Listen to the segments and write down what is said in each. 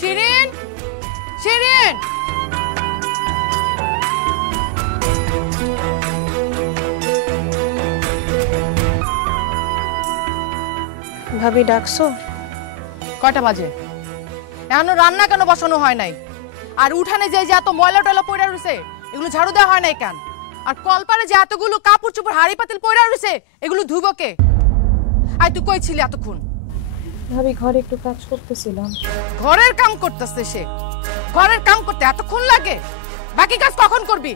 শিরিন, শিরিন। ভাবি ডাকছো? কয়টা বাজে? এখনো রান্না কেন বসানো হয় নাই? আর উঠানে যে এত ময়লা টয়লা পড়ে রয়েছে এগুলো ঝাড়ু দেওয়া হয় নাই কেন? আর কলপারে যে এতগুলো কাপড় চোপড় হাড়ি পাতিল পড়ে রয়েছে এগুলো ধুবো কে? আয় তুই কই ছিলি এতক্ষণ? ভাবি ঘরে একটু কাজ করতেছিলাম। ঘরের কাম করতেছে সে? ঘরের কাম করতে এতক্ষণ লাগে? বাকি কাজ কখন করবি?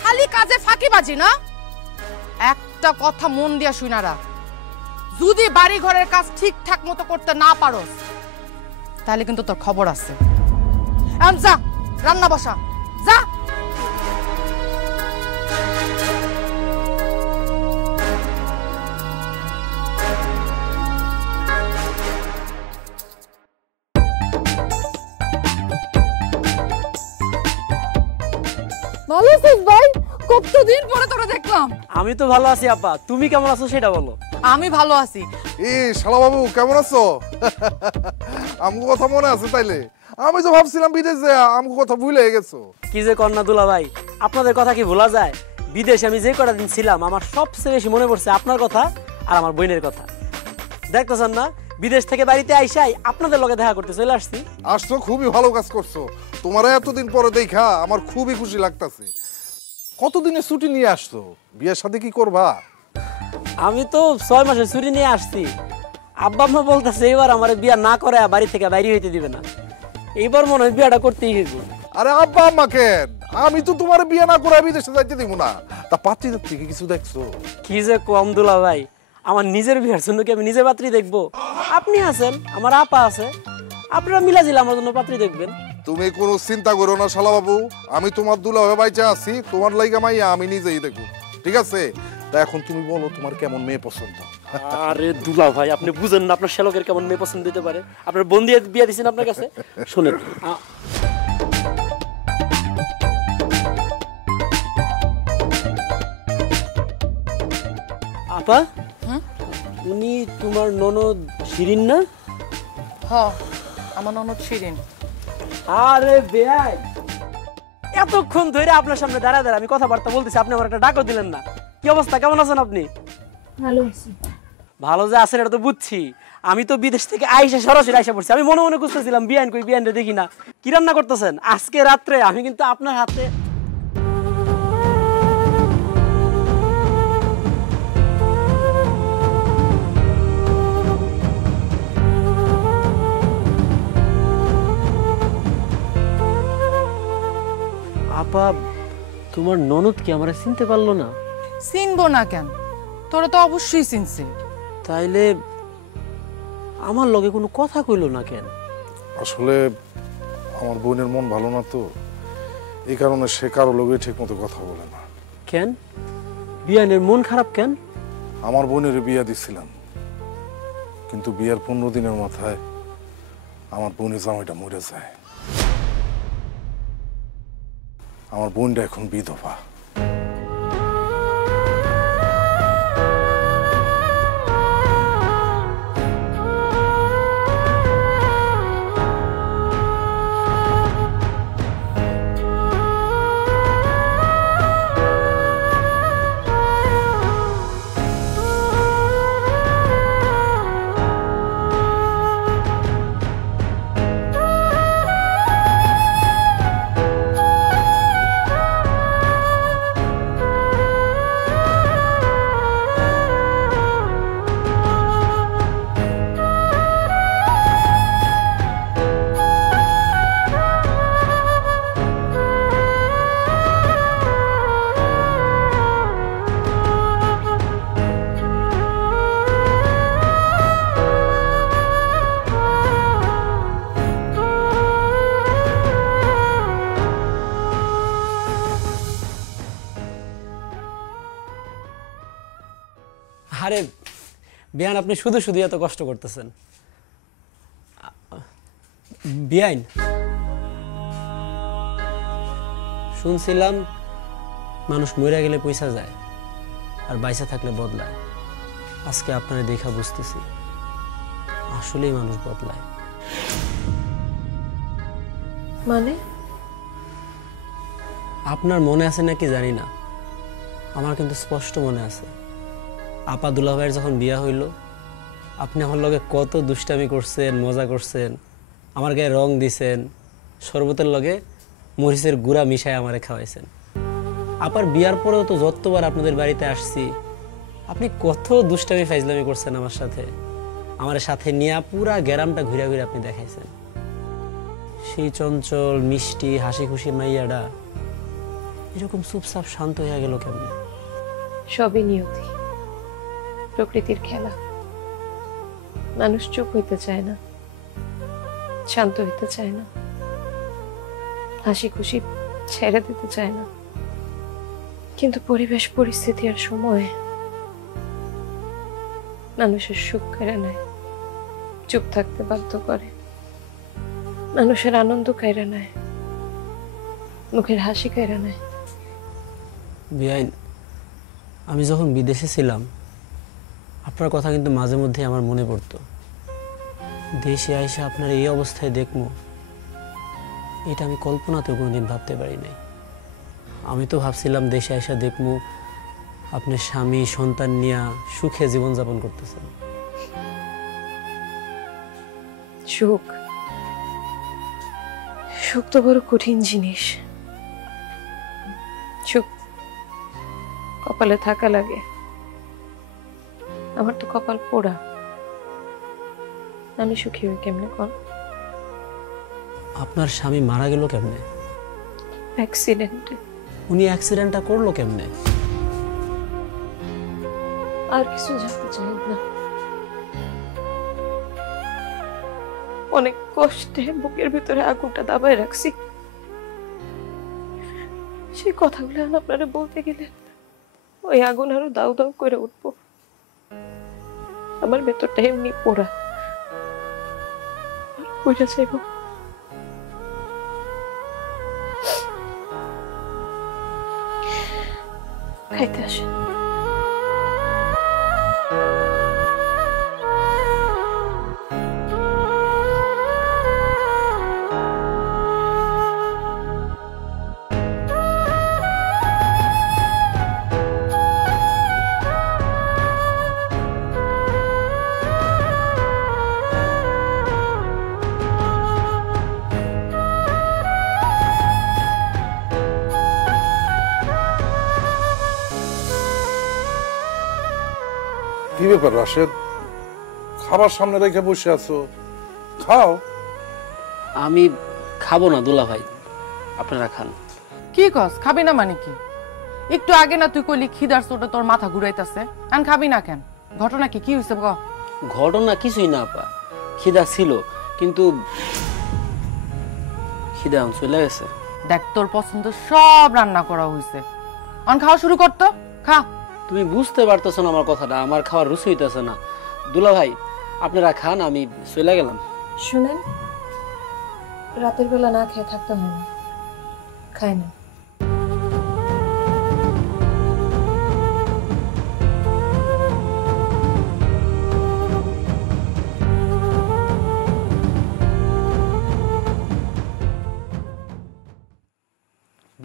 খালি কাজে ফাঁকিবাজি না? একটা কথা মন দিয়া শুনারা, যদি বাড়ি ঘরের কাজ ঠিকঠাক মতো করতে না পারোস তাহলে কিন্তু তোর খবর আছে। এখন যা রান্না বসা, যা। ভালো আছিস ভাই? কতদিন পরে তোরা দেখলাম। আমি তো ভালো আছি আপা, তুমি কেমন আছো সেটা বলো। আমি ভালো আছি। শালা বাবু কেমন আছো? আমগো কথা মনে আছে তাইলে? আমি তো ভাবছিলাম বিদেশে আমগো কথা ভুলে গেছো। কি যে কন্যা দুলা ভাই, আপনাদের কথা কি ভোলা যায়? বিদেশে আমি যে কটা দিন ছিলাম আমার সবচেয়ে বেশি মনে পড়ছে আপনার কথা আর আমার বোনের কথা। দেখতেছেন না, বিদেশ থেকে বাড়িতে আইসাই আপনাদের লগে দেখা করতে চলে আসছি। আসছো, খুবই ভালো কাজ করছো। তোমার এতদিন পরে দেখা আমার খুবই খুশি লাগতেছে। কতদিনের ছুটি নিয়ে আসছো? বিয়ের সাথে কি করবা? আমি তো 6 মাসের ছুটি নিয়ে আসছি। আব্বা আম্মা বলতেছে এবার আমার বিয়া না করে বাড়ি থেকে বাইরে হইতে দিবে না। এইবার মনে হয় বিয়াটা করতেই হইব। আরে আব্বা আম্মা কেন? আমি তো তোমার বিয়ে না করে বিদেশে যাইতে দিব না। তা পাত্রী থেকে কিছু দেখছো? কি যে কম দুলা ভাই, আমার নিজের বিয়ার জন্য কি আমি নিজে পাত্রী দেখবো? আপনি আছেন, আমার আপা আছে, আপনারা মিলা জিলা আমার জন্য পাত্রী দেখবেন। তুমি কোনো চিন্তা করো না শালা বাবু, আমি তোমার দুলাভাই বাইচা আছি, তোমার লাইগা মাইয়া আমি নিজেই দেখব, ঠিক আছে? তা এখন তুমি বলো তোমার কেমন মেয়ে পছন্দ? আরে দুলা ভাই, আপনি বুঝেন না আপনার শ্যালকের কেমন মেয়ে পছন্দ দিতে পারে? আপনার বোন দিয়ে বিয়া দিচ্ছেন আপনার কাছে। শুনেন আপা, উনি তোমার ননদ শিরিন না? হ্যাঁ, আমার ননদ শিরিন। আরে বেয়াই, এতক্ষণ ধরে আপনার সামনে দাঁড়ায় দাঁড়ায় আমি কথাবার্তা বলতেছি, আপনি আমার একটা ডাকও দিলেন না। কি অবস্থা, কেমন আছেন আপনি? ভালো আছি। ভালো যে আছেন এটা তো বুঝছি। আমি তো বিদেশ থেকে আইসা সরাসরি আইসা পড়ছি। আমি মনে মনে খুঁজতেছিলাম বিয়ান কই, বিয়ানটা দেখি না। কি রান্না করতেছেন আজকে রাত্রে? আমি কিন্তু আপনার হাতে আপা, তোমার ননদ কি আমারে চিনতে পারলো না? চিনবো না কেন? তোরা তো অবশ্যই চিনছে। তাইলে আমার লগে কোনো কথা কইলো না কেন? আসলে আমার বোনের মন ভালো না তো, এই কারণে সে কারো লগে ঠিক মতো কথা বলে না। কেন? বিয়ানের মন খারাপ কেন? আমার বোনের বিয়া দিছিলাম, কিন্তু বিয়ার 15 দিনের মাথায় আমার বোনের জামাইটা মরে যায়। আমার বোনটা এখন বিধবা। আরে বিয়ান, আপনি শুধু শুধু এত কষ্ট করতেছেন। বিয়ান, শুনছিলাম মানুষ মরে গেলে পয়সা যায় আর বাইসা থাকলে বদলায়। আজকে আপনারা দেখা বুঝতেছি আসলেই মানুষ বদলায়। মানে আপনার মনে আছে নাকি জানি না, আমার কিন্তু স্পষ্ট মনে আছে। আপা দুলাভাইয়ের যখন বিয়া হইল, আপনি আমার লগে কত দুষ্টামি করছেন, মজা করছেন, আমার গায়ে রং দিছেন, শরবতের লগে মরিচের গুঁড়া মিশায় আমারে খাওয়াইছেন। আপার বিয়ার পরেও তো যতবার আপনাদের বাড়িতে আসছি, আপনি কত দুষ্টামি ফাইজলামি করছেন আমার সাথে। আমার সাথে নিয়ে পুরা গ্রামটা ঘুরে ঘুরে আপনি দেখাইছেন। সেই চঞ্চল মিষ্টি হাসি খুশি মাইয়াডা এরকম চুপচাপ শান্ত হয়ে গেল কেমনে? সবই নিয়তি, প্রকৃতির খেলা। মানুষ চুপ হইতে চায় না, শান্ত হইতে চায় না, হাসি খুশি ছেড়ে দিতে চায় না, কিন্তু পরিবেশ পরিস্থিতি আর সময় মানুষের সুখ কেড়ে নেয়, চুপ থাকতে বাধ্য করে, মানুষের আনন্দ কেড়ে নেয়, মুখের হাসি কেড়ে নেয়। বেআইন, আমি যখন বিদেশে ছিলাম আপনার কথা কিন্তু মাঝে মধ্যে আমার মনে পড়তো। দেশে আইসা আপনার এই অবস্থায় দেখবো, এটা আমি কল্পনাতেও কোনোদিন ভাবতে পারি নাই। আমি তো ভাবছিলাম দেশে আইসা দেখবো আপনার স্বামী সন্তান নিয়ে সুখে জীবনযাপন করতেছেন। সুখ, সুখ তো বড় কঠিন জিনিস। সুখ কপালে থাকা লাগে, আমার তো কপাল পোড়া। আমি সুখী হই কেমনে কোন? আপনার স্বামী মারা গেল কেমনে? অ্যাক্সিডেন্টে। উনি অ্যাক্সিডেন্টটা করলো কেমনে? আর কিছু জানতে চাই না। অনেক কষ্টে বুকের ভিতরে আগুনটা দাবায় রাখছি। সেই কথাগুলো আপনারা বলতে গেলে ওই আগুন আরো দাউ দাউ করে উঠবো। আমার ভেতরটা এমনি পোড়া, বুঝা চাইব। খাইতে আসেন। কি ব্যাপার রাশেদ, খাবার সামনে রেখে বসে আছো? খাও। আমি খাবো না দুলা ভাই, আপনারা খান। কি কস খাবি না মানে কি? একটু আগে না তুই কইলি খিদার চোটে তোর মাথা ঘুরাইতাছে, আন খাবি না কেন? ঘটনা কি হইছে গ? ঘটনা কিছুই না আপা, খিদা ছিল কিন্তু খিদা চলে গেছে। দেখ তোর পছন্দ সব রান্না করা হইছে, অন খাওয়া শুরু কর তো, খা। তুমি বুঝতে পারতেছো না আমার কথাটা, আমার খাওয়ার রুচি হইতেছে না। দুলা ভাই আপনারা খান, আমি চলে গেলাম। শুনেন, রাতের বেলা না খেয়ে থাকতে হয় না, খায় না।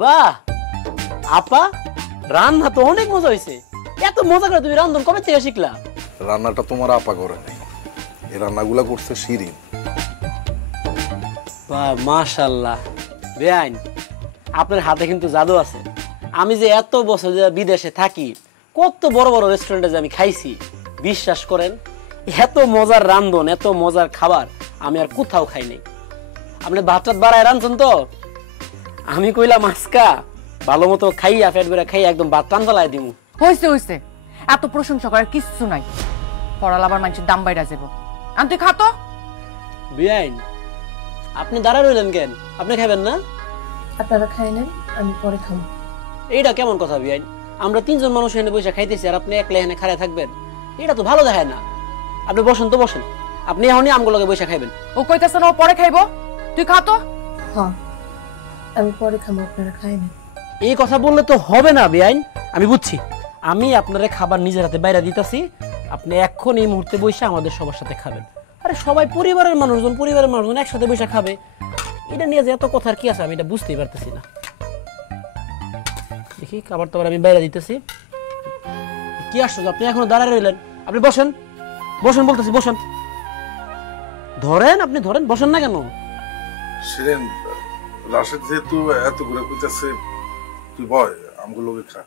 বাহ আপা, রান্না তো অনেক মজা হয়েছে। এত মজা করে তুমি রান্ধন কবে থেকে শিখলা? রান্নাটা তোমার আপা করে নাই, এই রান্নাগুলা করছে শিরিন। বাহ মাশাআল্লাহ, বেআইন আপনার হাতে কিন্তু জাদু আছে। আমি যে এত বছর যে বিদেশে থাকি, কত বড় বড় রেস্টুরেন্টে যে আমি খাইছি, বিশ্বাস করেন এত মজার রান্ধন, এত মজার খাবার আমি আর কোথাও খাই নাই। আপনি ভাত টাত বাড়ায় রাঁধছেন তো, আমি কইলাম আজকা ভালো মতো খাইয়া পেট ভরে খাইয়া একদম ভাত টান ফেলাই দিব। হইছে হইছে, এত প্রশংসা করার কিচ্ছু নাই। পড়াল আবার মানুষের দাম বাইরা যাবো। আন তুই খা তো। বেআইন আপনি দাঁড়া রইলেন কেন? আপনি খাবেন না? আপনারা খাই নেন, আমি পরে খাবো। এইটা কেমন কথা বেআইন? আমরা তিনজন মানুষ এনে বসে খাইতেছি আর আপনি একলা এনে খাড়ায় থাকবেন, এটা তো ভালো দেখায় না। আপনি বসেন তো বসেন, আপনি এখনই আমগুলোকে বসে খাইবেন। ও কইতাছে না ও পরে খাইবো, তুই খা তো। হ্যাঁ, আমি পরে খাবো, আপনারা খাই নেন। এই কথা বললে তো হবে না বেআইন। আমি বুঝছি, আমি আপনার খাবার নিজের হাতে বাইরে দিতেছি, আপনি এখন এই মুহূর্তে বসে আমাদের সবার সাথে খাবেন। আরে সবাই পরিবারের মানুষজন একসাথে বসে খাবে, এটা নিয়ে যে এত কথার কি আছে আমি এটা বুঝতেই পারতেছি না। দেখি খাবার টাবার আমি বাইরে দিতেছি। কি আসছো আপনি এখনো দাঁড়ায় রইলেন? আপনি বসেন, বসেন বলতেছি, বসেন। ধরেন, আপনি ধরেন, বসেন না কেন? শিরেন রাশেদ যেহেতু এত ঘুরে কইতাছে তুই বয় আমগুলোকে খা।